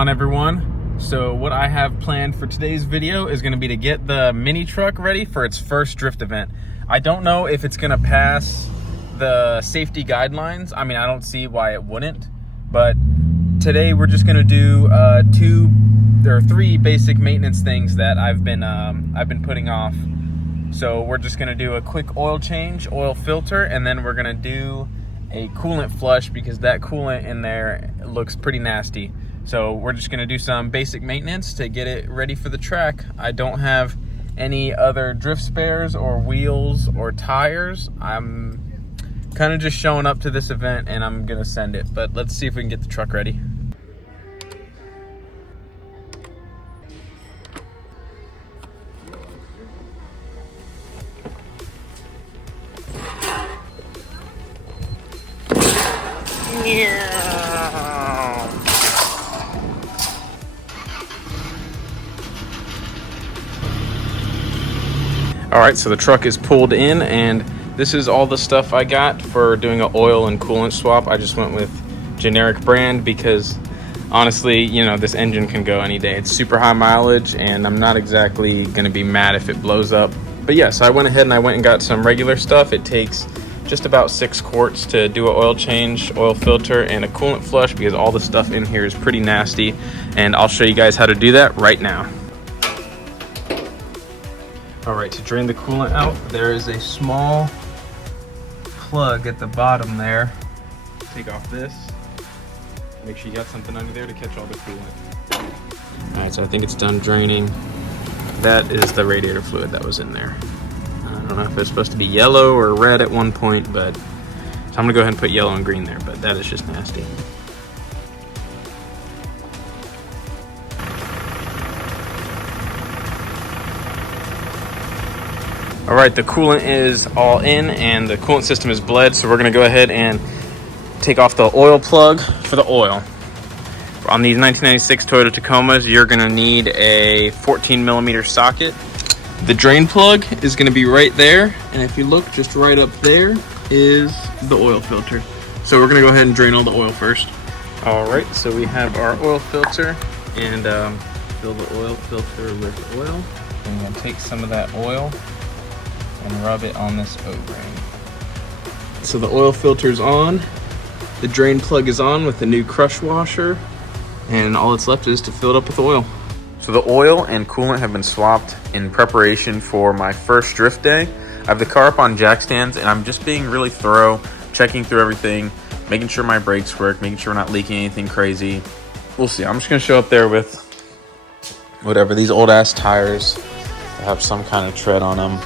on, everyone? So what I have planned for today's video is going to be to get the mini truck ready for its first drift event. I don't know if it's going to pass the safety guidelines. I mean, I don't see why it wouldn't, but today we're just going to do three basic maintenance things that I've been putting off. So we're just going to do a quick oil change, oil filter, and then we're going to do a coolant flush because that coolant in there looks pretty nasty. So we're just going to do some basic maintenance to get it ready for the track. I don't have any other drift spares or wheels or tires. I'm kind of just showing up to this event and I'm going to send it, but let's see if we can get the truck ready. Alright, so the truck is pulled in, and this is all the stuff I got for doing an oil and coolant swap. I just went with generic brand because honestly, you know, this engine can go any day. It's super high mileage and I'm not exactly going to be mad if it blows up. But yeah, so I went ahead and I went and got some regular stuff. It takes just about 6 quarts to do an oil change, oil filter, and a coolant flush because all the stuff in here is pretty nasty, and I'll show you guys how to do that right now. Alright, to drain the coolant out, there is a small plug at the bottom there. Take off this. Make sure you got something under there to catch all the coolant. Alright, so I think it's done draining. That is the radiator fluid that was in there. I don't know if it's supposed to be yellow or red at one point, but so I'm gonna go ahead and put yellow and green there, but that is just nasty. All right, the coolant is all in and the coolant system is bled, so we're gonna go ahead and take off the oil plug for the oil. On these 1996 Toyota Tacomas, you're gonna need a 14mm socket. The drain plug is gonna be right there, and if you look just right up there is the oil filter. So we're gonna go ahead and drain all the oil first. All right, so we have our oil filter, and fill the oil filter with oil. I'm gonna take some of that oil and rub it on this O-ring. So the oil filter's on, the drain plug is on with the new crush washer, and all that's left is to fill it up with oil. So the oil and coolant have been swapped in preparation for my first drift day. I have the car up on jack stands and I'm just being really thorough, checking through everything, making sure my brakes work, making sure we're not leaking anything crazy. We'll see. I'm just gonna show up there with whatever, these old ass tires that have some kind of tread on them.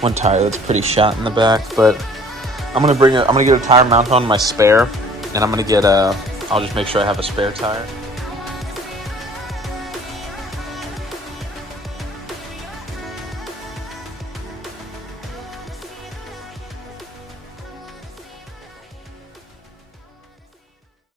One tire that's pretty shot in the back, but I'm gonna get a tire mount on my spare, and I'll just make sure I have a spare tire.